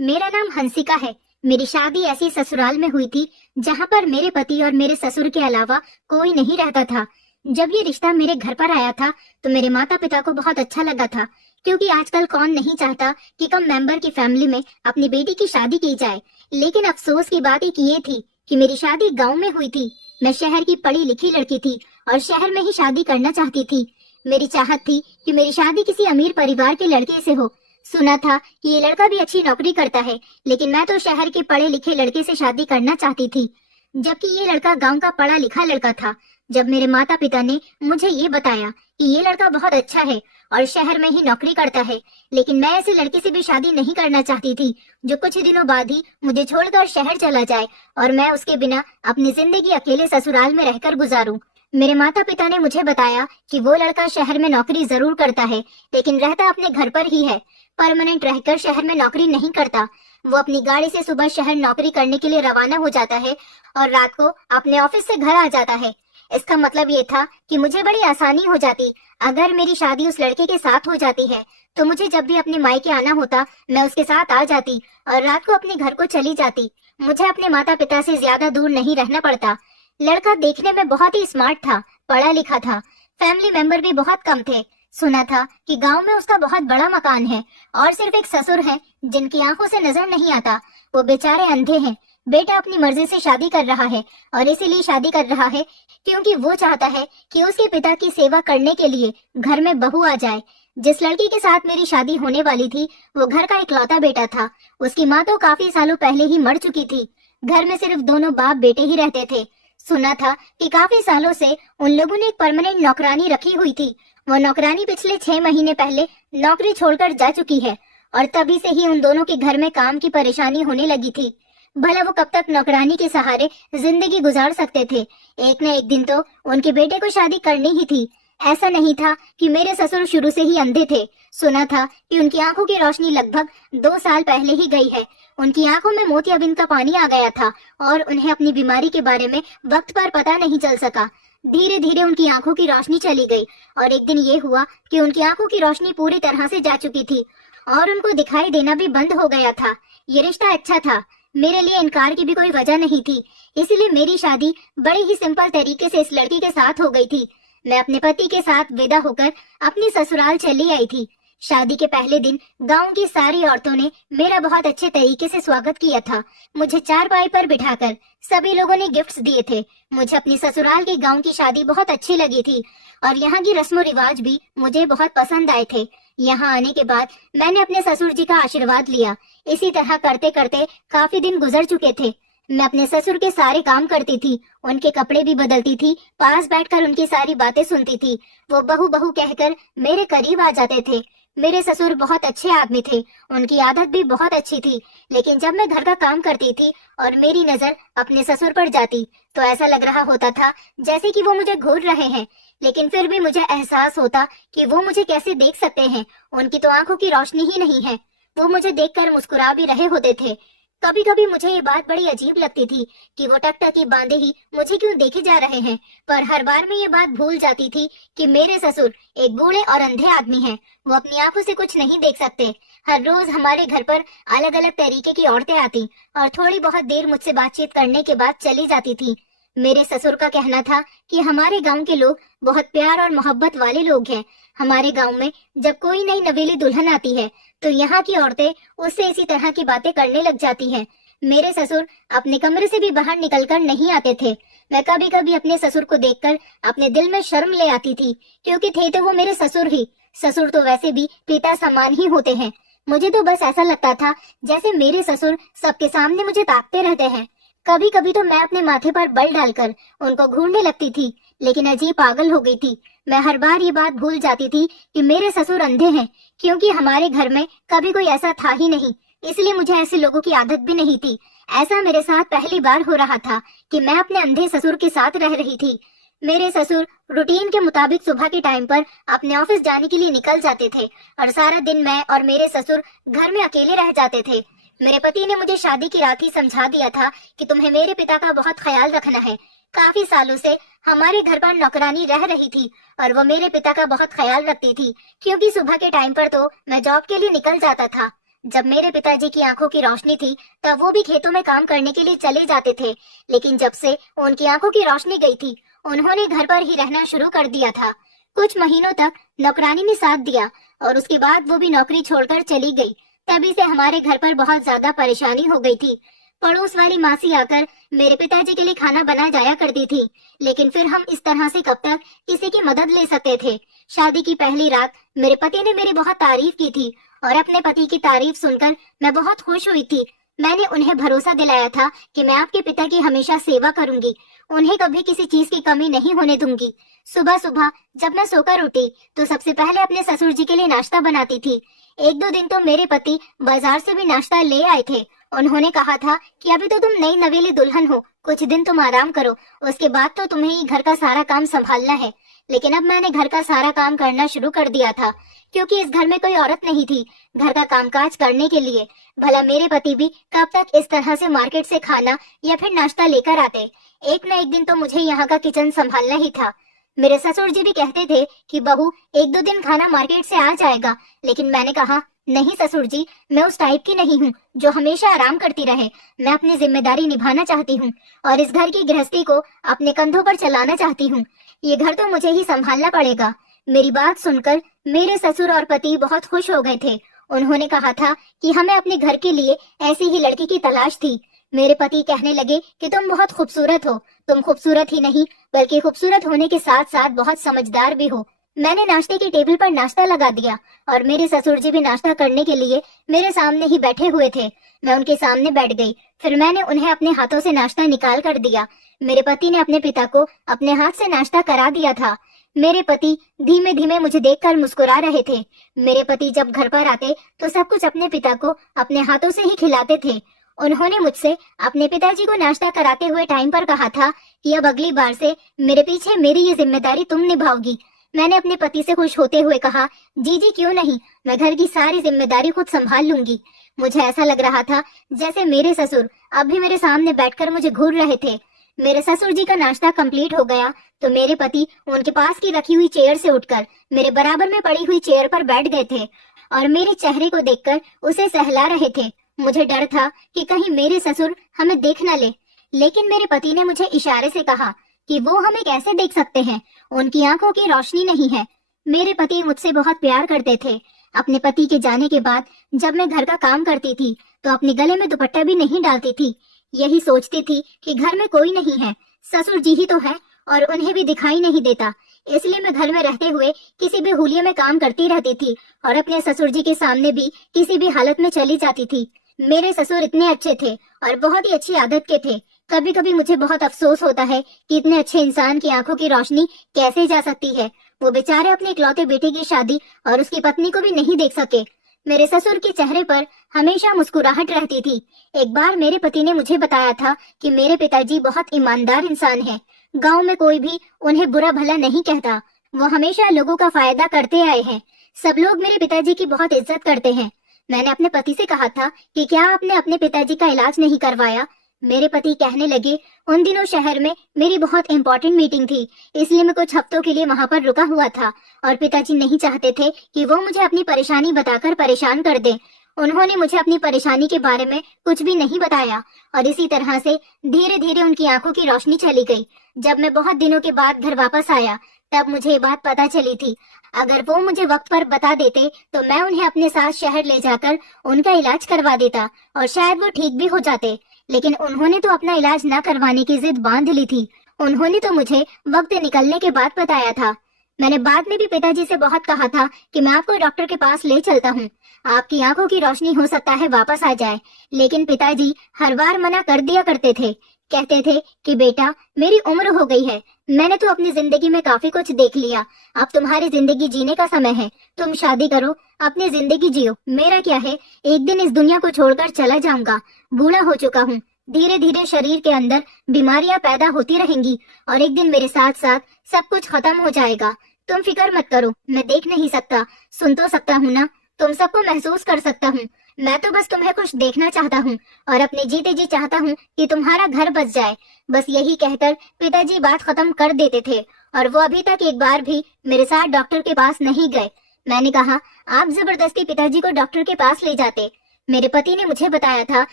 मेरा नाम हंसिका है। मेरी शादी ऐसी ससुराल में हुई थी जहाँ पर मेरे पति और मेरे ससुर के अलावा कोई नहीं रहता था। जब ये रिश्ता मेरे घर पर आया था तो मेरे माता पिता को बहुत अच्छा लगा था, क्योंकि आजकल कौन नहीं चाहता कि कम मेंबर की फैमिली में अपनी बेटी की शादी की जाए। लेकिन अफसोस की बात एक ये थी कि मेरी शादी गाँव में हुई थी। मैं शहर की पढ़ी लिखी लड़की थी और शहर में ही शादी करना चाहती थी। मेरी चाहत थी कि मेरी शादी किसी अमीर परिवार के लड़के से हो। सुना था कि ये लड़का भी अच्छी नौकरी करता है, लेकिन मैं तो शहर के पढ़े लिखे लड़के से शादी करना चाहती थी, जबकि ये लड़का गांव का पढ़ा लिखा लड़का था। जब मेरे माता पिता ने मुझे ये बताया कि ये लड़का बहुत अच्छा है और शहर में ही नौकरी करता है, लेकिन मैं ऐसे लड़के से भी शादी नहीं करना चाहती थी जो कुछ दिनों बाद ही मुझे छोड़कर शहर चला जाए और मैं उसके बिना अपनी जिंदगी अकेले ससुराल में रहकर गुजारूं। मेरे माता पिता ने मुझे बताया कि वो लड़का शहर में नौकरी जरूर करता है, लेकिन रहता अपने घर पर ही है। परमानेंट रहकर शहर में नौकरी नहीं करता। वो अपनी गाड़ी से सुबह शहर नौकरी करने के लिए रवाना हो जाता है और रात को अपने ऑफिस से घर आ जाता है। इसका मतलब ये था कि मुझे बड़ी आसानी हो जाती। अगर मेरी शादी उस लड़के के साथ हो जाती है तो मुझे जब भी अपने मायके आना होता मैं उसके साथ आ जाती और रात को अपने घर को चली जाती। मुझे अपने माता पिता से ज्यादा दूर नहीं रहना पड़ता। लड़का देखने में बहुत ही स्मार्ट था, पढ़ा लिखा था, फैमिली मेंबर भी बहुत कम थे। सुना था कि गांव में उसका बहुत बड़ा मकान है और सिर्फ एक ससुर है जिनकी आंखों से नजर नहीं आता। वो बेचारे अंधे हैं। बेटा अपनी मर्जी से शादी कर रहा है और इसीलिए शादी कर रहा है क्योंकि वो चाहता है कि उसके पिता की सेवा करने के लिए घर में बहू आ जाए। जिस लड़की के साथ मेरी शादी होने वाली थी वो घर का इकलौता बेटा था। उसकी माँ तो काफी सालों पहले ही मर चुकी थी। घर में सिर्फ दोनों बाप बेटे ही रहते थे। सुना था कि काफी सालों से उन लोगों ने एक परमानेंट नौकरानी रखी हुई थी। वो नौकरानी पिछले 6 महीने पहले नौकरी छोड़कर जा चुकी है और तभी से ही उन दोनों के घर में काम की परेशानी होने लगी थी। भला वो कब तक नौकरानी के सहारे जिंदगी गुजार सकते थे। एक न एक दिन तो उनके बेटे को शादी करनी ही थी। ऐसा नहीं था कि मेरे ससुर शुरू से ही अंधे थे। सुना था कि उनकी आंखों की रोशनी लगभग 2 साल पहले ही गई है। उनकी आंखों में मोतियाबिंद का पानी आ गया था और उन्हें अपनी बीमारी के बारे में वक्त पर पता नहीं चल सका। धीरे धीरे उनकी आंखों की रोशनी चली गई और एक दिन ये हुआ कि उनकी आंखों की रोशनी पूरी तरह से जा चुकी थी और उनको दिखाई देना भी बंद हो गया था। ये रिश्ता अच्छा था, मेरे लिए इनकार की भी कोई वजह नहीं थी, इसीलिए मेरी शादी बड़े ही सिंपल तरीके से इस लड़की के साथ हो गई थी। मैं अपने पति के साथ विदा होकर अपनी ससुराल चली आई थी। शादी के पहले दिन गांव की सारी औरतों ने मेरा बहुत अच्छे तरीके से स्वागत किया था। मुझे चारपाई पर बिठाकर सभी लोगों ने गिफ्ट्स दिए थे। मुझे अपनी ससुराल के गांव की शादी बहुत अच्छी लगी थी और यहाँ की रस्म रिवाज भी मुझे बहुत पसंद आए थे। यहाँ आने के बाद मैंने अपने ससुर जी का आशीर्वाद लिया। इसी तरह करते करते काफी दिन गुजर चुके थे। मैं अपने ससुर के सारे काम करती थी, उनके कपड़े भी बदलती थी, पास बैठकर उनकी सारी बातें सुनती थी। वो बहू बहू कहकर मेरे करीब आ जाते थे। मेरे ससुर बहुत अच्छे आदमी थे, उनकी आदत भी बहुत अच्छी थी। लेकिन जब मैं घर का काम करती थी और मेरी नजर अपने ससुर पर जाती तो ऐसा लग रहा होता था जैसे कि वो मुझे घूर रहे हैं। लेकिन फिर भी मुझे एहसास होता कि वो मुझे कैसे देख सकते हैं, उनकी तो आंखों की रोशनी ही नहीं है। वो मुझे देखकर मुस्कुरा भी रहे होते थे। कभी कभी मुझे ये बात बड़ी अजीब लगती थी कि वो टकटकी बांधे ही मुझे क्यों देखे जा रहे हैं, पर हर बार मैं ये बात भूल जाती थी कि मेरे ससुर एक बूढ़े और अंधे आदमी हैं। वो अपनी आंखों से कुछ नहीं देख सकते। हर रोज हमारे घर पर अलग अलग तरीके की औरतें आती और थोड़ी बहुत देर मुझसे बातचीत करने के बाद चली जाती थी। मेरे ससुर का कहना था कि हमारे गांव के लोग बहुत प्यार और मोहब्बत वाले लोग हैं। हमारे गांव में जब कोई नई नवेली दुल्हन आती है तो यहाँ की औरतें उससे इसी तरह की बातें करने लग जाती हैं। मेरे ससुर अपने कमरे से भी बाहर निकलकर नहीं आते थे। मैं कभी कभी अपने ससुर को देखकर अपने दिल में शर्म ले आती थी, क्योंकि थे तो वो मेरे ससुर ही। ससुर तो वैसे भी पिता समान ही होते हैं। मुझे तो बस ऐसा लगता था जैसे मेरे ससुर सबके सामने मुझे ताकते रहते हैं। कभी कभी तो मैं अपने माथे पर बल डालकर उनको घूरने लगती थी, लेकिन अजीब पागल हो गई थी। मैं हर बार ये बात भूल जाती थी कि मेरे ससुर अंधे हैं, क्योंकि हमारे घर में कभी कोई ऐसा था ही नहीं। इसलिए मुझे ऐसे लोगों की आदत भी नहीं थी। ऐसा मेरे साथ पहली बार हो रहा था कि मैं अपने अंधे ससुर के साथ रह रही थी। मेरे ससुर रूटीन के मुताबिक सुबह के टाइम पर अपने ऑफिस जाने के लिए निकल जाते थे और सारा दिन मैं और मेरे ससुर घर में अकेले रह जाते थे। मेरे पति ने मुझे शादी की रात ही समझा दिया था कि तुम्हें मेरे पिता का बहुत ख्याल रखना है। काफी सालों से हमारे घर पर नौकरानी रह रही थी और वो मेरे पिता का बहुत ख्याल रखती थी, क्योंकि सुबह के टाइम पर तो मैं जॉब के लिए निकल जाता था। जब मेरे पिताजी की आंखों की रोशनी थी तब वो भी खेतों में काम करने के लिए चले जाते थे, लेकिन जब से उनकी आंखों की रोशनी गई थी उन्होंने घर पर ही रहना शुरू कर दिया था। कुछ महीनों तक नौकरानी ने साथ दिया और उसके बाद वो भी नौकरी छोड़कर चली गई। तभी से हमारे घर पर बहुत ज्यादा परेशानी हो गई थी। पड़ोस वाली मासी आकर मेरे पिताजी के लिए खाना बना जाया करती थी, लेकिन फिर हम इस तरह से कब तक किसी की मदद ले सकते थे। शादी की पहली रात मेरे पति ने मेरी बहुत तारीफ की थी और अपने पति की तारीफ सुनकर मैं बहुत खुश हुई थी। मैंने उन्हें भरोसा दिलाया था कि मैं आपके पिता की हमेशा सेवा करूंगी, उन्हें कभी किसी चीज की कमी नहीं होने दूंगी। सुबह सुबह जब मैं सोकर उठी तो सबसे पहले अपने ससुर जी के लिए नाश्ता बनाती थी। एक दो दिन तो मेरे पति बाजार से भी नाश्ता ले आए थे। उन्होंने कहा था कि अभी तो तुम नई नवेली दुल्हन हो, कुछ दिन तुम आराम करो, उसके बाद तो तुम्हें ही घर का सारा काम संभालना है। लेकिन अब मैंने घर का सारा काम करना शुरू कर दिया था, क्योंकि इस घर में कोई औरत नहीं थी घर का कामकाज करने के लिए। भला मेरे पति भी कब तक इस तरह से मार्केट से खाना या फिर नाश्ता लेकर आते। एक न एक दिन तो मुझे यहाँ का किचन संभालना ही था। मेरे ससुर जी भी कहते थे कि बहू एक दो दिन खाना मार्केट से आ जाएगा, लेकिन मैंने कहा नहीं ससुर जी, मैं उस टाइप की नहीं हूँ जो हमेशा आराम करती रहे। मैं अपनी जिम्मेदारी निभाना चाहती हूँ और इस घर की गृहस्थी को अपने कंधों पर चलाना चाहती हूँ। ये घर तो मुझे ही संभालना पड़ेगा। मेरी बात सुनकर मेरे ससुर और पति बहुत खुश हो गए थे। उन्होंने कहा था कि हमें अपने घर के लिए ऐसी ही लड़की की तलाश थी। मेरे पति कहने लगे कि तुम बहुत खूबसूरत हो। तुम खूबसूरत ही नहीं बल्कि खूबसूरत होने के साथ साथ बहुत समझदार भी हो। मैंने नाश्ते की टेबल पर नाश्ता लगा दिया और मेरे ससुर जी भी नाश्ता करने के लिए मेरे सामने ही बैठे हुए थे। मैं उनके सामने बैठ गई। फिर मैंने उन्हें अपने हाथों से नाश्ता निकाल कर दिया। मेरे पति ने अपने पिता को अपने हाथ से नाश्ता करा दिया था। मेरे पति धीमे धीमे मुझे देखकर मुस्कुरा रहे थे। मेरे पति जब घर पर आते तो सब कुछ अपने पिता को अपने हाथों से ही खिलाते थे। उन्होंने मुझसे अपने पिताजी को नाश्ता कराते हुए टाइम पर कहा था कि अब अगली बार से मेरे पीछे मेरी ये जिम्मेदारी तुम निभाओगी। मैंने अपने पति से खुश होते हुए कहा, जी जी क्यों नहीं, मैं घर की सारी जिम्मेदारी खुद संभाल लूंगी। मुझे ऐसा लग रहा था जैसे मेरे ससुर अब भी मेरे सामने बैठकर मुझे घूर रहे थे। मेरे ससुर जी का नाश्ता कंप्लीट हो गया तो मेरे पति उनके पास की रखी हुई चेयर से उठकर मेरे बराबर में पड़ी हुई चेयर पर बैठ गए थे और मेरे चेहरे को देखकर उसे सहला रहे थे। मुझे डर था कि कहीं मेरे ससुर हमें देख न ले, लेकिन मेरे पति ने मुझे इशारे से कहा कि वो हमें कैसे देख सकते हैं, उनकी आंखों की रोशनी नहीं है। मेरे पति मुझसे बहुत प्यार करते थे। अपने पति के जाने के बाद जब मैं घर का काम करती थी तो अपने गले में दुपट्टा भी नहीं डालती थी। यही सोचती थी कि घर में कोई नहीं है, ससुर जी ही तो है और उन्हें भी दिखाई नहीं देता। इसलिए मैं घर में रहते हुए किसी भी हुलिये में काम करती रहती थी और अपने ससुर जी के सामने भी किसी भी हालत में चली जाती थी। मेरे ससुर इतने अच्छे थे और बहुत ही अच्छी आदत के थे। कभी कभी मुझे बहुत अफसोस होता है कि इतने अच्छे इंसान की आंखों की रोशनी कैसे जा सकती है। वो बेचारे अपने इकलौते बेटे की शादी और उसकी पत्नी को भी नहीं देख सके। मेरे ससुर के चेहरे पर हमेशा मुस्कुराहट रहती थी। एक बार मेरे पति ने मुझे बताया था कि मेरे पिताजी बहुत ईमानदार इंसान हैं। गांव में कोई भी उन्हें बुरा भला नहीं कहता। वो हमेशा लोगों का फायदा करते आए हैं। सब लोग मेरे पिताजी की बहुत इज्जत करते हैं। मैंने अपने पति से कहा था कि क्या आपने अपने पिताजी का इलाज नहीं करवाया। मेरे पति कहने लगे, उन दिनों शहर में मेरी बहुत इंपॉर्टेंट मीटिंग थी, इसलिए मैं कुछ हफ्तों के लिए वहां पर रुका हुआ था और पिताजी नहीं चाहते थे कि वो मुझे अपनी परेशानी बताकर परेशान कर दें। उन्होंने मुझे अपनी परेशानी के बारे में कुछ भी नहीं बताया और इसी तरह से धीरे धीरे उनकी आंखों की रोशनी चली गई। जब मैं बहुत दिनों के बाद घर वापस आया तब मुझे ये बात पता चली थी। अगर वो मुझे वक्त पर बता देते तो मैं उन्हें अपने साथ शहर ले जाकर उनका इलाज करवा देता और शायद वो ठीक भी हो जाते। लेकिन उन्होंने तो अपना इलाज न करवाने की जिद बांध ली थी। उन्होंने तो मुझे वक्त निकलने के बाद बताया था। मैंने बाद में भी पिताजी से बहुत कहा था कि मैं आपको डॉक्टर के पास ले चलता हूँ, आपकी आंखों की रोशनी हो सकता है वापस आ जाए। लेकिन पिताजी हर बार मना कर दिया करते थे। कहते थे कि बेटा मेरी उम्र हो गई है, मैंने तो अपनी जिंदगी में काफी कुछ देख लिया, अब तुम्हारी जिंदगी जीने का समय है, तुम शादी करो, अपनी जिंदगी जियो। मेरा क्या है, एक दिन इस दुनिया को छोड़कर चला जाऊंगा, बूढ़ा हो चुका हूँ। धीरे धीरे शरीर के अंदर बीमारियां पैदा होती रहेंगी और एक दिन मेरे साथ साथ सब कुछ खत्म हो जाएगा। तुम फिक्र मत करो, मैं देख नहीं सकता, सुन तो सकता हूँ ना, तुम सबको महसूस कर सकता हूँ। मैं तो बस तुम्हें खुश देखना चाहता हूँ और अपने जीते जी चाहता हूँ कि तुम्हारा घर बस जाए। बस यही कहकर पिताजी बात खत्म कर देते थे और वो अभी तक एक बार भी मेरे साथ डॉक्टर के पास नहीं गए। मैंने कहा, आप जबरदस्ती पिताजी को डॉक्टर के पास ले जाते। मेरे पति ने मुझे बताया था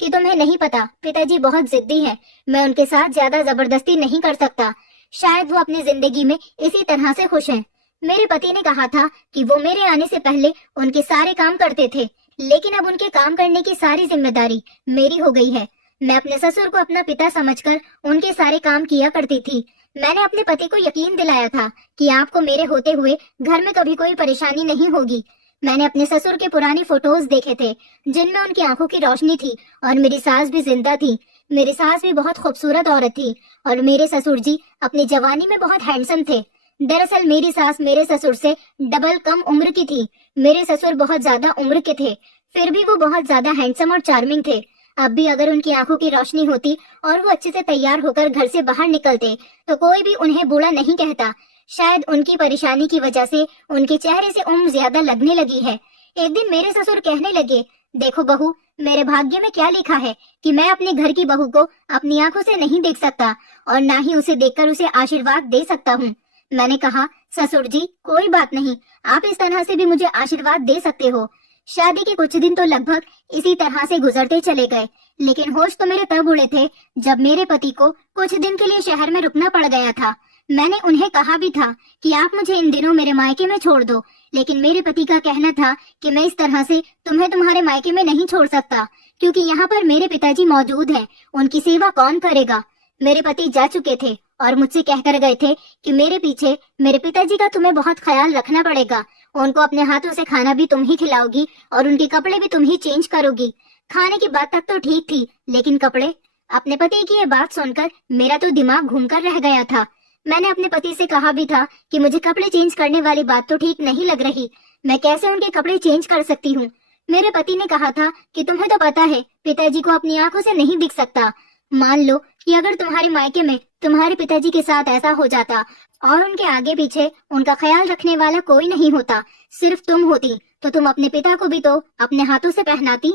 कि तुम्हें नहीं पता, पिताजी बहुत जिद्दी हैं। मैं उनके साथ ज्यादा जबरदस्ती नहीं कर सकता। शायद वो अपनी जिंदगी में इसी तरह से खुश हैं। मेरे पति ने कहा था कि वो मेरे आने से पहले उनके सारे काम करते थे, लेकिन अब उनके काम करने की सारी जिम्मेदारी मेरी हो गई है। मैं अपने ससुर को अपना पिता समझकर उनके सारे काम किया करती थी। मैंने अपने पति को यकीन दिलाया था कि आपको मेरे होते हुए घर में कभी कोई परेशानी नहीं होगी। मैंने अपने ससुर के पुराने फोटोज देखे थे जिनमें उनकी आंखों की रोशनी थी और मेरी सास भी जिंदा थी। मेरी सास भी बहुत खूबसूरत औरत थी और मेरे ससुर जी अपनी जवानी में बहुत हैंडसम थे। दरअसल मेरी सास मेरे ससुर से डबल कम उम्र की थी। मेरे ससुर बहुत ज्यादा उम्र के थे, फिर भी वो बहुत ज्यादा हैंडसम और चार्मिंग थे। अब भी अगर उनकी आंखों की रोशनी होती और वो अच्छे से तैयार होकर घर से बाहर निकलते तो कोई भी उन्हें बूढ़ा नहीं कहता। शायद उनकी परेशानी की वजह से उनके चेहरे से उम्र ज्यादा लगने लगी है। एक दिन मेरे ससुर कहने लगे, देखो बहू, मेरे भाग्य में क्या लिखा है कि मैं अपने घर की बहू को अपनी आंखों से नहीं देख सकता और ना ही उसे देखकर उसे आशीर्वाद दे सकता हूँ। मैंने कहा, ससुर जी कोई बात नहीं, आप इस तरह से भी मुझे आशीर्वाद दे सकते हो। शादी के कुछ दिन तो लगभग इसी तरह से गुजरते चले गए, लेकिन होश तो मेरे तब उड़े थे जब मेरे पति को कुछ दिन के लिए शहर में रुकना पड़ गया था। मैंने उन्हें कहा भी था कि आप मुझे इन दिनों मेरे मायके में छोड़ दो, लेकिन मेरे पति का कहना था कि मैं इस तरह से तुम्हें तुम्हारे मायके में नहीं छोड़ सकता, क्योंकि यहाँ पर मेरे पिताजी मौजूद हैं, उनकी सेवा कौन करेगा। मेरे पति जा चुके थे और मुझसे कहकर गए थे कि मेरे पीछे मेरे पिताजी का तुम्हें बहुत ख्याल रखना पड़ेगा। उनको अपने हाथों से खाना भी तुम ही खिलाओगी और उनके कपड़े भी तुम ही चेंज करोगी। खाने की बात तक तो ठीक थी, लेकिन कपड़े? अपने पति की ये बात सुनकर मेरा तो दिमाग घूमकर रह गया था। मैंने अपने पति से कहा भी था कि मुझे कपड़े चेंज करने वाली बात तो ठीक नहीं लग रही, मैं कैसे उनके कपड़े चेंज कर सकती हूँ। मेरे पति ने कहा था कि तुम्हें तो पता है पिताजी को अपनी आंखों से नहीं दिख सकता। मान लो कि अगर तुम्हारे मायके में तुम्हारे पिताजी के साथ ऐसा हो जाता और उनके आगे पीछे उनका ख्याल रखने वाला कोई नहीं होता, सिर्फ तुम होती, तो तुम अपने पिता को भी तो अपने हाथों से पहनाती।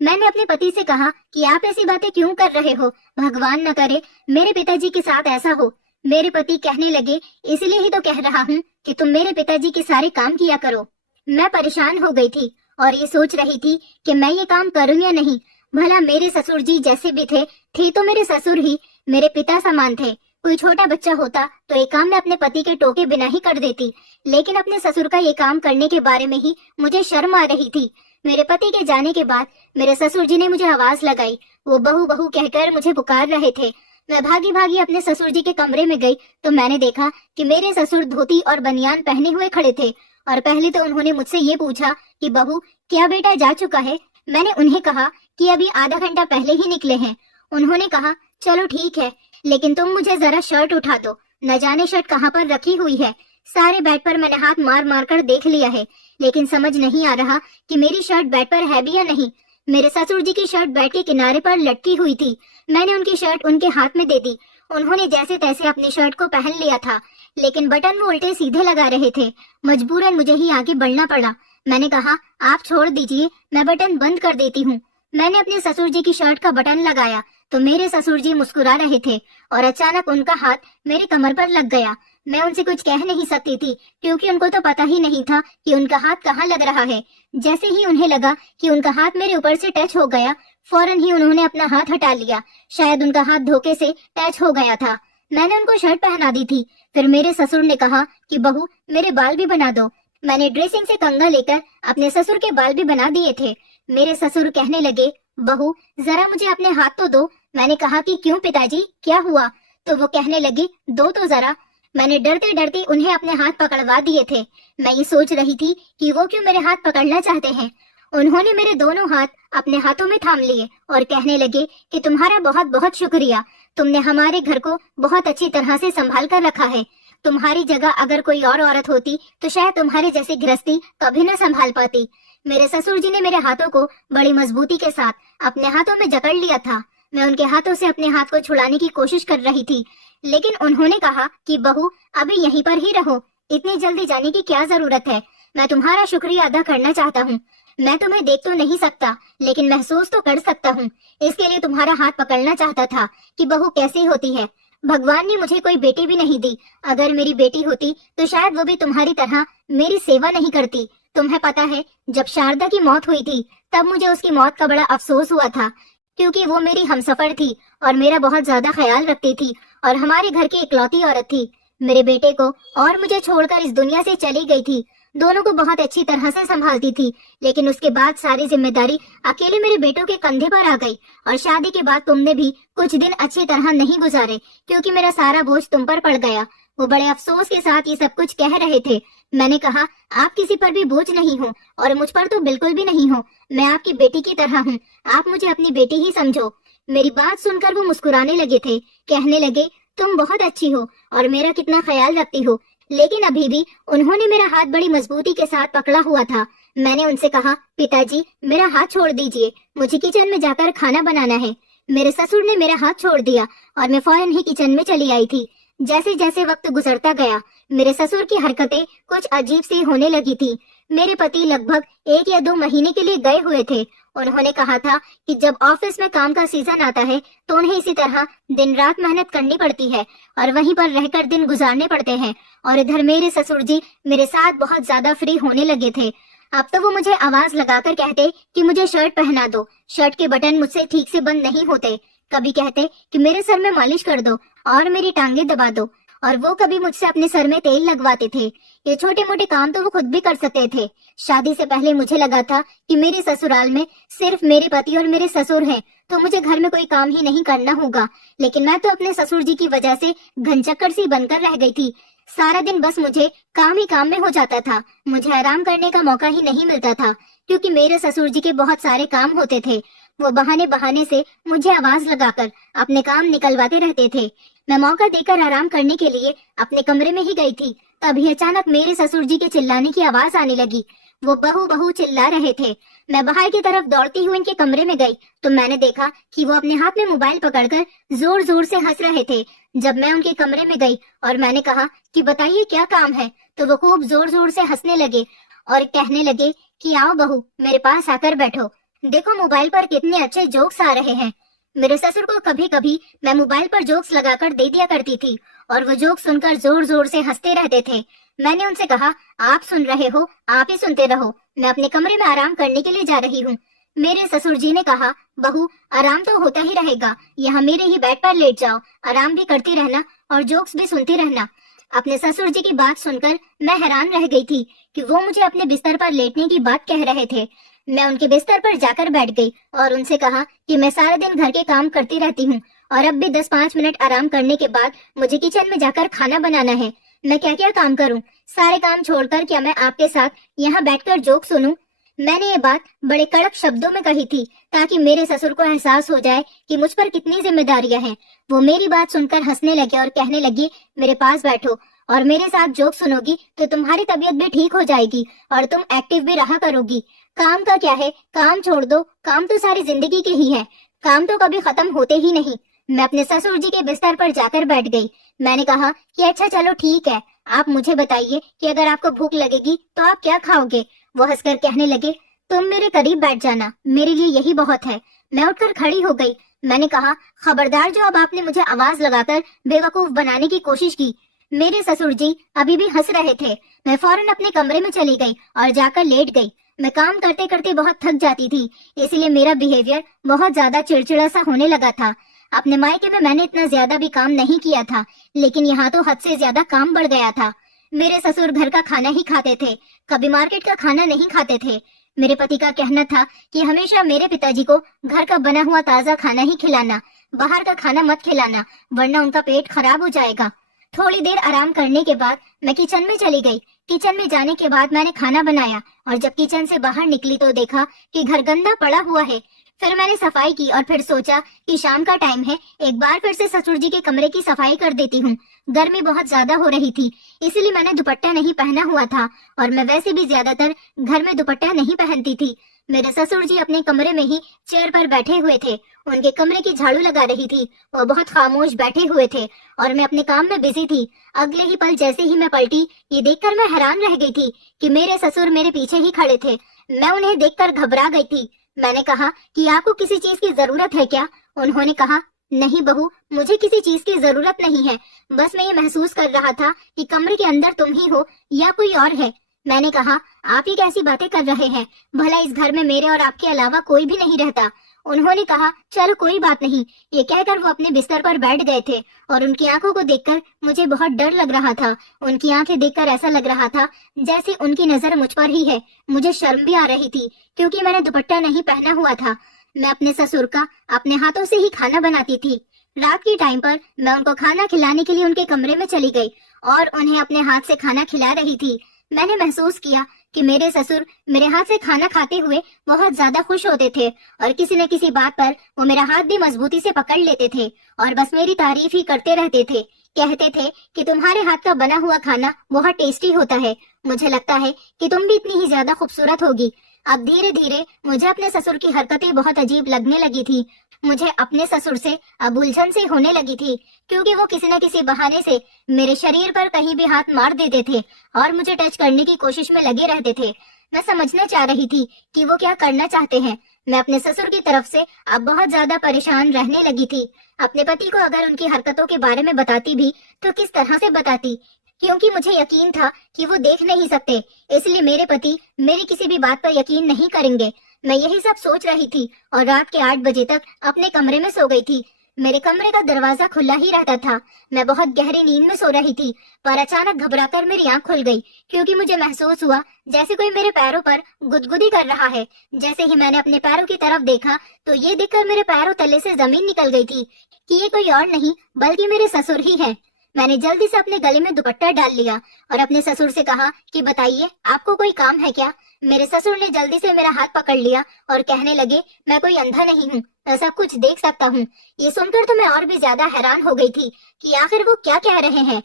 मैंने अपने पति से कहा कि आप ऐसी बातें क्यों कर रहे हो, भगवान न करे मेरे पिताजी के साथ ऐसा हो। मेरे पति कहने लगे, इसलिए ही तो कह रहा हूँ कि तुम मेरे पिताजी के सारे काम किया करो। मैं परेशान हो गई थी और ये सोच रही थी कि मैं ये काम करूँ या नहीं। भला मेरे ससुर जी जैसे भी थे तो मेरे ससुर ही मेरे पिता समान थे। कोई छोटा बच्चा होता तो ये काम मैं अपने पति के टोके बिना ही कर देती, लेकिन अपने ससुर का ये काम करने के बारे में ही मुझे शर्म आ रही थी। मेरे पति के जाने के बाद मेरे ससुर जी ने मुझे आवाज लगाई, वो बहू बहू कहकर मुझे पुकार रहे थे। मैं भागी भागी अपने ससुर जी के कमरे में गई तो मैंने देखा कि मेरे ससुर धोती और बनियान पहने हुए खड़े थे और पहले तो उन्होंने मुझसे ये पूछा कि बहू क्या बेटा जा चुका है। मैंने उन्हें कहा कि अभी आधा घंटा पहले ही निकले हैं। उन्होंने कहा चलो ठीक है, लेकिन तुम मुझे जरा शर्ट उठा दो, न जाने शर्ट कहाँ पर रखी हुई है। सारे बेड पर मैंने हाथ मार मार कर देख लिया है, लेकिन समझ नहीं आ रहा कि मेरी शर्ट बेड पर है भी या नहीं। मेरे ससुर जी की शर्ट बेड के किनारे पर लटकी हुई थी। मैंने उनकी शर्ट उनके हाथ में दे दी। उन्होंने जैसे तैसे अपनी शर्ट को पहन लिया था, लेकिन बटन वो उल्टे सीधे लगा रहे थे। मजबूरन मुझे ही आगे बढ़ना पड़ा। मैंने कहा आप छोड़ दीजिए, मैं बटन बंद कर देती हूँ। मैंने अपने ससुर जी की शर्ट का बटन लगाया तो मेरे ससुर जी मुस्कुरा रहे थे और अचानक उनका हाथ मेरी कमर पर लग गया। मैं उनसे कुछ कह नहीं सकती थी क्योंकि उनको तो पता ही नहीं था कि उनका हाथ कहाँ लग रहा है। जैसे ही उन्हें लगा कि उनका हाथ मेरे ऊपर से टच हो गया, फौरन ही उन्होंने अपना हाथ हटा लिया। शायद उनका हाथ धोखे से टच हो गया था। मैंने उनको शर्ट पहना दी थी। फिर मेरे ससुर ने कहा कि बहू मेरे बाल भी बना दो। मैंने ड्रेसिंग से कंघा लेकर अपने ससुर के बाल भी बना दिए थे। मेरे ससुर कहने लगे, बहू जरा मुझे अपने हाथ तो दो। मैंने कहा कि क्यों पिताजी, क्या हुआ? तो वो कहने लगे, दो तो जरा। मैंने डरते डरते उन्हें अपने हाथ पकड़वा दिए थे। मैं ये सोच रही थी कि वो क्यों मेरे हाथ पकड़ना चाहते हैं। उन्होंने मेरे दोनों हाथ अपने हाथों में थाम लिए और कहने लगे कि तुम्हारा बहुत बहुत शुक्रिया, तुमने हमारे घर को बहुत अच्छी तरह से संभाल कर रखा है। तुम्हारी जगह अगर कोई और औरत होती तो शायद तुम्हारे जैसी गृहस्थी कभी न संभाल पाती। मेरे ससुर जी ने मेरे हाथों को बड़ी मजबूती के साथ अपने हाथों में जकड़ लिया था। मैं उनके हाथों से अपने हाथ को छुड़ाने की कोशिश कर रही थी, लेकिन उन्होंने कहा कि बहू अभी यहीं पर ही रहो, इतनी जल्दी जाने की क्या जरूरत है। मैं तुम्हारा शुक्रिया अदा करना चाहता हूँ। मैं तुम्हें देख तो नहीं सकता, लेकिन महसूस तो कर सकता हूँ। इसके लिए तुम्हारा हाथ पकड़ना चाहता था कि बहू कैसी होती है। भगवान ने मुझे कोई बेटी भी नहीं दी। अगर मेरी बेटी होती तो शायद वो भी तुम्हारी तरह मेरी सेवा नहीं करती। तुम्हें पता है, जब शारदा की मौत हुई थी तब मुझे उसकी मौत का बड़ा अफसोस हुआ था, क्योंकि वो मेरी हमसफर थी और मेरा बहुत ज्यादा ख्याल रखती थी और हमारे घर की इकलौती औरत थी। मेरे बेटे को और मुझे छोड़कर इस दुनिया से चली गई थी। दोनों को बहुत अच्छी तरह से संभालती थी, लेकिन उसके बाद सारी जिम्मेदारी अकेले मेरे बेटों के कंधे पर आ गई। और शादी के बाद तुमने भी कुछ दिन अच्छी तरह नहीं गुजारे, क्योंकि मेरा सारा बोझ तुम पर पड़ गया। वो बड़े अफसोस के साथ ये सब कुछ कह रहे थे। मैंने कहा, आप किसी पर भी बोझ नहीं हो और मुझ पर तो बिल्कुल भी नहीं हो। मैं आपकी बेटी की तरह हूँ, आप मुझे अपनी बेटी ही समझो। मेरी बात सुनकर वो मुस्कुराने लगे थे, कहने लगे, तुम बहुत अच्छी हो और मेरा कितना ख्याल रखती हो। लेकिन अभी भी उन्होंने मेरा हाथ बड़ी मजबूती के साथ पकड़ा हुआ था। मैंने उनसे कहा, पिताजी मेरा हाथ छोड़ दीजिए, मुझे किचन में जाकर खाना बनाना है। मेरे ससुर ने मेरा हाथ छोड़ दिया और मैं फौरन ही किचन में चली आई थी। जैसे जैसे वक्त गुजरता गया, मेरे ससुर की हरकतें कुछ अजीब सी होने लगी थी। मेरे पति लगभग 1 या 2 महीने के लिए गए हुए थे। उन्होंने कहा था कि जब ऑफिस में काम का सीजन आता है तो उन्हें इसी तरह दिन रात मेहनत करनी पड़ती है और वहीं पर रहकर दिन गुजारने पड़ते हैं। और इधर मेरे ससुर जी मेरे साथ बहुत ज्यादा फ्री होने लगे थे। अब तो वो मुझे आवाज लगाकर कहते कि मुझे शर्ट पहना दो, शर्ट के बटन मुझसे ठीक से बंद नहीं होते। कभी कहते कि मेरे सर में मालिश कर दो और मेरी टांगे दबा दो, और वो कभी मुझसे अपने सर में तेल लगवाते थे। ये छोटे मोटे काम तो वो खुद भी कर सकते थे। शादी से पहले मुझे लगा था कि मेरे ससुराल में सिर्फ मेरे पति और मेरे ससुर हैं, तो मुझे घर में कोई काम ही नहीं करना होगा। लेकिन मैं तो अपने ससुर जी की वजह से घनचक्कर सी बनकर रह गई थी। सारा दिन बस मुझे काम ही काम में हो जाता था। मुझे आराम करने का मौका ही नहीं मिलता था, क्योंकि मेरे ससुर जी के बहुत सारे काम होते थे। वो बहाने बहाने से मुझे आवाज लगाकर अपने काम निकलवाते रहते थे। मैं मौका देकर आराम करने के लिए अपने कमरे में ही गई थी, तभी अचानक मेरे ससुर जी के चिल्लाने की आवाज आने लगी। वो बहू बहू चिल्ला रहे थे। मैं बाहर की तरफ दौड़ती हुई इनके कमरे में गई तो मैंने देखा कि वो अपने हाथ में मोबाइल पकड़कर जोर जोर से हंस रहे थे। जब मैं उनके कमरे में गई और मैंने कहा कि बताइए क्या काम है, तो वो खूब जोर जोर से हंसने लगे और कहने लगे कि आओ बहू, मेरे पास आकर बैठो, देखो मोबाइल पर कितने अच्छे जोक्स आ रहे हैं। मेरे ससुर को कभी कभी मैं मोबाइल पर जोक्स लगाकर दे दिया करती थी और वो जोक सुनकर जोर जोर से हंसते रहते थे। मैंने उनसे कहा, आप सुन रहे हो, आप ही सुनते रहो, मैं अपने कमरे में आराम करने के लिए जा रही हूँ। मेरे ससुर जी ने कहा, बहू आराम तो होता ही रहेगा, यहाँ मेरे ही बेड पर लेट जाओ, आराम भी करती रहना और जोक्स भी सुनती रहना। अपने ससुर जी की बात सुनकर मैं हैरान रह गई थी कि वो मुझे अपने बिस्तर पर लेटने की बात कह रहे थे। मैं उनके बिस्तर पर जाकर बैठ गई और उनसे कहा कि मैं सारा दिन घर के काम करती रहती हूँ और अब भी 10-5 मिनट आराम करने के बाद मुझे किचन में जाकर खाना बनाना है। मैं क्या क्या काम करूँ? सारे काम छोड़कर क्या मैं आपके साथ यहाँ बैठकर जोक सुनूं? मैंने ये बात बड़े कड़क शब्दों में कही थी ताकि मेरे ससुर को एहसास हो जाए कि मुझ पर कितनी जिम्मेदारियां हैं। वो मेरी बात सुनकर हंसने लगे और कहने लगी, मेरे पास बैठो और मेरे साथ जोक सुनोगी तो तुम्हारी तबीयत भी ठीक हो जाएगी और तुम एक्टिव भी रहा करोगी। काम का क्या है, काम छोड़ दो, काम तो सारी जिंदगी के ही है, काम तो कभी खत्म होते ही नहीं। मैं अपने ससुर जी के बिस्तर पर जाकर बैठ गई। मैंने कहा कि अच्छा चलो ठीक है, आप मुझे बताइए कि अगर आपको भूख लगेगी तो आप क्या खाओगे? वो हंसकर कहने लगे, तुम मेरे करीब बैठ जाना, मेरे लिए यही बहुत है। मैं उठकर खड़ी हो गई। मैंने कहा, खबरदार जो अब आपने मुझे आवाज लगाकर बेवकूफ बनाने की कोशिश की। मेरे ससुर जी अभी भी हंस रहे थे। मैं फौरन अपने कमरे में चली गई और जाकर लेट गई। मैं काम करते करते बहुत थक जाती थी, इसलिए मेरा बिहेवियर बहुत ज्यादा चिड़चिड़ा सा होने लगा था। अपने मायके में मैंने इतना ज्यादा भी काम नहीं किया था, लेकिन यहाँ तो हद से ज्यादा काम बढ़ गया था। मेरे ससुर घर का खाना ही खाते थे, कभी मार्केट का खाना नहीं खाते थे। मेरे पति का कहना था कि हमेशा मेरे पिताजी को घर का बना हुआ ताजा खाना ही खिलाना, बाहर का खाना मत खिलाना, वरना उनका पेट खराब हो जाएगा। थोड़ी देर आराम करने के बाद मैं किचन में चली गई। किचन में जाने के बाद मैंने खाना बनाया और जब किचन से बाहर निकली तो देखा कि घर गंदा पड़ा हुआ है। फिर मैंने सफाई की और फिर सोचा कि शाम का टाइम है, एक बार फिर से ससुर जी के कमरे की सफाई कर देती हूँ। गर्मी बहुत ज्यादा हो रही थी, इसलिए मैंने दुपट्टा नहीं पहना हुआ था और मैं वैसे भी ज्यादातर घर में दुपट्टा नहीं पहनती थी। मेरे ससुर जी अपने कमरे में ही चेयर पर बैठे हुए थे। उनके कमरे की झाड़ू लगा रही थी। वो बहुत खामोश बैठे हुए थे और मैं अपने काम में बिजी थी। अगले ही पल जैसे ही मैं पलटी, ये देखकर मैं हैरान रह गई थी कि मेरे ससुर मेरे पीछे ही खड़े थे। मैं उन्हें देखकर घबरा गई थी। मैंने कहा कि आपको किसी चीज की जरूरत है क्या? उन्होंने कहा, नहीं बहू, मुझे किसी चीज की जरूरत नहीं है, बस मैं ये महसूस कर रहा था कि कमरे के अंदर तुम ही हो या कोई और है। मैंने कहा, आप ये कैसी बातें कर रहे हैं, भला इस घर में मेरे और आपके अलावा कोई भी नहीं रहता। उन्होंने कहा, चलो कोई बात नहीं। ये कहकर वो अपने बिस्तर पर बैठ गए थे और उनकी आंखों को देखकर मुझे बहुत डर लग रहा था। उनकी आंखें देखकर ऐसा लग रहा था जैसे उनकी नजर मुझ पर ही है। मुझे शर्म भी आ रही थी क्योंकि मैंने दुपट्टा नहीं पहना हुआ था। मैं अपने ससुर का अपने हाथों से ही खाना बनाती थी। रात के टाइम पर मैं उनको खाना खिलाने के लिए उनके कमरे में चली गई और उन्हें अपने हाथ से खाना खिला रही थी। मैंने महसूस किया कि मेरे ससुर मेरे हाथ से खाना खाते हुए बहुत ज्यादा खुश होते थे और किसी न किसी बात पर वो मेरा हाथ भी मजबूती से पकड़ लेते थे और बस मेरी तारीफ ही करते रहते थे। कहते थे कि तुम्हारे हाथ का बना हुआ खाना बहुत टेस्टी होता है। मुझे लगता है कि तुम भी इतनी ही ज्यादा खूबसूरत होगी। अब धीरे धीरे मुझे अपने ससुर की हरकतें बहुत अजीब लगने लगी थी। मुझे अपने ससुर से अब उलझन से होने लगी थी क्योंकि वो किसी न किसी बहाने से मेरे शरीर पर कहीं भी हाथ मार देते थे और मुझे टच करने की कोशिश में लगे रहते थे। मैं समझना चाह रही थी कि वो क्या करना चाहते हैं। मैं अपने ससुर की तरफ से अब बहुत ज्यादा परेशान रहने लगी थी। अपने पति को अगर उनकी हरकतों के बारे में बताती भी तो किस तरह से बताती, क्योंकि मुझे यकीन था कि वो देख नहीं सकते, इसलिए मेरे पति मेरी किसी भी बात पर यकीन नहीं करेंगे। मैं यही सब सोच रही थी और रात के 8 बजे तक अपने कमरे में सो गई थी। मेरे कमरे का दरवाजा खुला ही रहता था। मैं बहुत गहरी नींद में सो रही थी पर अचानक घबराकर मेरी आंख खुल गई क्योंकि मुझे महसूस हुआ जैसे कोई मेरे पैरों पर गुदगुदी कर रहा है। जैसे ही मैंने अपने पैरों की तरफ देखा तो ये देखकर मेरे पैरों तले से जमीन निकल गई थी कि ये कोई और नहीं बल्कि मेरे ससुर ही है। मैंने जल्दी से अपने गले में दुपट्टा डाल लिया और अपने ससुर से कहा कि बताइए, आपको कोई काम है क्या। मेरे ससुर ने जल्दी से मेरा हाथ पकड़ लिया और कहने लगे, मैं कोई अंधा नहीं हूँ, मैं सब कुछ देख सकता हूँ। ये सुनकर तो मैं और भी ज्यादा हैरान हो गई थी कि आखिर वो क्या कह रहे हैं,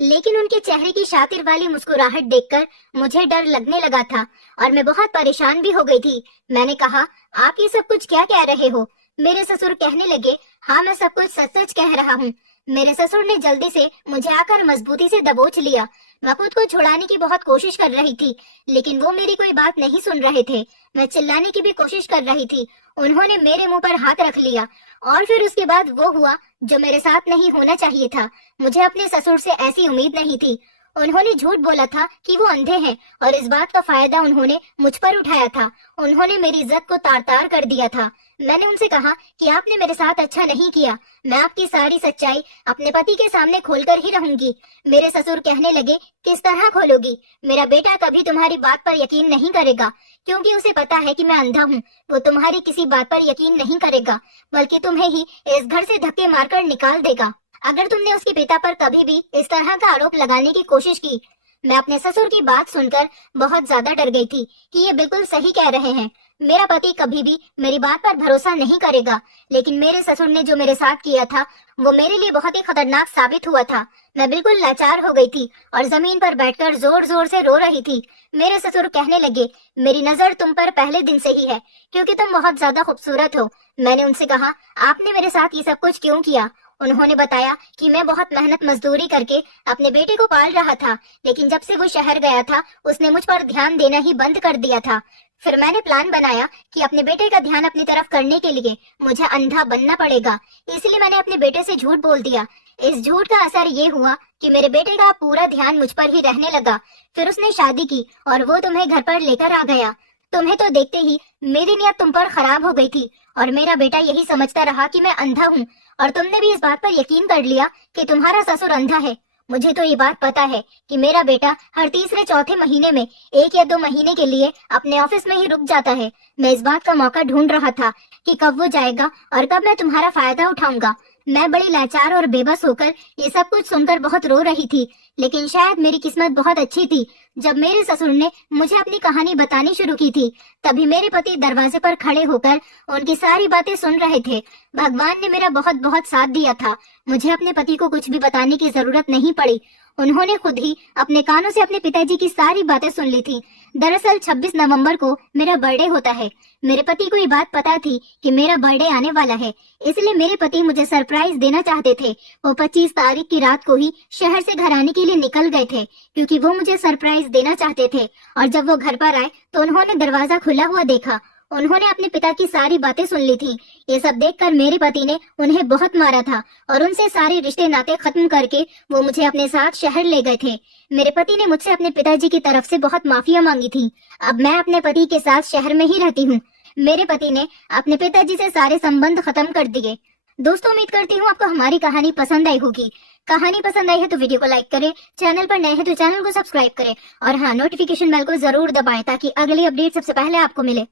लेकिन उनके चेहरे की शातिर वाली मुस्कुराहट देखकर मुझे डर लगने लगा था और मैं बहुत परेशान भी हो गई थी। मैंने कहा, आप ये सब कुछ क्या कह रहे हो। मेरे ससुर कहने लगे, हाँ मैं सब कुछ सच सच कह रहा हूँ। मेरे ससुर ने जल्दी से मुझे आकर मजबूती से दबोच लिया। मैं खुद को छुड़ाने की बहुत कोशिश कर रही थी लेकिन वो मेरी कोई बात नहीं सुन रहे थे। मैं चिल्लाने की भी कोशिश कर रही थी। उन्होंने मेरे मुंह पर हाथ रख लिया और फिर उसके बाद वो हुआ जो मेरे साथ नहीं होना चाहिए था। मुझे अपने ससुर से ऐसी उम्मीद नहीं थी। उन्होंने झूठ बोला था कि वो अंधे हैं और इस बात का फायदा उन्होंने मुझ पर उठाया था। उन्होंने मेरी इज्जत को तार तार कर दिया था। मैंने उनसे कहा कि आपने मेरे साथ अच्छा नहीं किया, मैं आपकी सारी सच्चाई अपने पति के सामने खोलकर ही रहूंगी। मेरे ससुर कहने लगे, किस तरह खोलोगी, मेरा बेटा कभी तुम्हारी बात पर यकीन नहीं करेगा क्योंकि उसे पता है कि मैं अंधा हूँ। वो तुम्हारी किसी बात पर यकीन नहीं करेगा बल्कि तुम्हें ही इस घर से धक्के मारकर निकाल देगा अगर तुमने उसके पिता पर कभी भी इस तरह का आरोप लगाने की कोशिश की। मैं अपने ससुर की बात सुनकर बहुत ज्यादा डर गई थी कि ये बिल्कुल सही कह रहे हैं। मेरा पति कभी भी मेरी बात पर भरोसा नहीं करेगा, लेकिन मेरे ससुर ने जो मेरे साथ किया था वो मेरे लिए बहुत ही खतरनाक साबित हुआ था। मैं बिल्कुल लाचार हो गई थी और जमीन पर बैठकर जोर जोर से रो रही थी। मेरे ससुर कहने लगे, मेरी नजर तुम पर पहले दिन से ही है क्योंकि तुम बहुत ज्यादा खूबसूरत हो। मैंने उनसे कहा, आपने मेरे साथ ये सब कुछ क्यों किया। उन्होंने बताया कि मैं बहुत मेहनत मजदूरी करके अपने बेटे को पाल रहा था, लेकिन जब से वो शहर गया था उसने मुझ पर ध्यान देना ही बंद कर दिया था। फिर मैंने प्लान बनाया कि अपने बेटे का ध्यान अपनी तरफ करने के लिए मुझे अंधा बनना पड़ेगा, इसलिए मैंने अपने बेटे से झूठ बोल दिया। इस झूठ का असर ये हुआ कि मेरे बेटे का पूरा ध्यान मुझ पर ही रहने लगा। फिर उसने शादी की और वो तुम्हें घर पर लेकर आ गया। तुम्हें तो देखते ही मेरी नीयत तुम पर खराब हो गई थी और मेरा बेटा यही समझता रहा कि मैं अंधा हूँ और तुमने भी इस बात पर यकीन कर लिया कि तुम्हारा ससुर अंधा है। मुझे तो ये बात पता है कि मेरा बेटा हर तीसरे चौथे महीने में 1 या 2 महीने के लिए अपने ऑफिस में ही रुक जाता है। मैं इस बात का मौका ढूंढ रहा था कि कब वो जाएगा और कब मैं तुम्हारा फायदा उठाऊंगा। मैं बड़ी लाचार और बेबस होकर ये सब कुछ सुनकर बहुत रो रही थी, लेकिन शायद मेरी किस्मत बहुत अच्छी थी। जब मेरे ससुर ने मुझे अपनी कहानी बतानी शुरू की थी तभी मेरे पति दरवाजे पर खड़े होकर उनकी सारी बातें सुन रहे थे। भगवान ने मेरा बहुत बहुत साथ दिया था। मुझे अपने पति को कुछ भी बताने की जरूरत नहीं पड़ी। उन्होंने खुद ही अपने कानों से अपने पिताजी की सारी बातें सुन ली थी। दरअसल 26 नवंबर को मेरा बर्थडे होता है। मेरे पति को ये बात पता थी कि मेरा बर्थडे आने वाला है, इसलिए मेरे पति मुझे सरप्राइज देना चाहते थे। वो 25 तारीख की रात को ही शहर से घर आने के लिए निकल गए थे क्योंकि वो मुझे सरप्राइज देना चाहते थे। और जब वो घर पर आए तो उन्होंने दरवाजा खुला हुआ देखा। उन्होंने अपने पिता की सारी बातें सुन ली थी। ये सब देखकर मेरे पति ने उन्हें बहुत मारा था और उनसे सारे रिश्ते नाते खत्म करके वो मुझे अपने साथ शहर ले गए थे। मेरे पति ने मुझसे अपने पिताजी की तरफ से बहुत माफिया मांगी थी। अब मैं अपने पति के साथ शहर में ही रहती हूँ। मेरे पति ने अपने पिताजी से सारे संबंध खत्म कर दिए। दोस्तों, उम्मीद करती हूँ आपको हमारी कहानी पसंद आई होगी। कहानी पसंद आई है तो वीडियो को लाइक करें, चैनल पर नए हैं तो चैनल को सब्सक्राइब करें और हाँ, नोटिफिकेशन बेल को जरूर दबाएं ताकि अगली अपडेट सबसे पहले आपको मिले।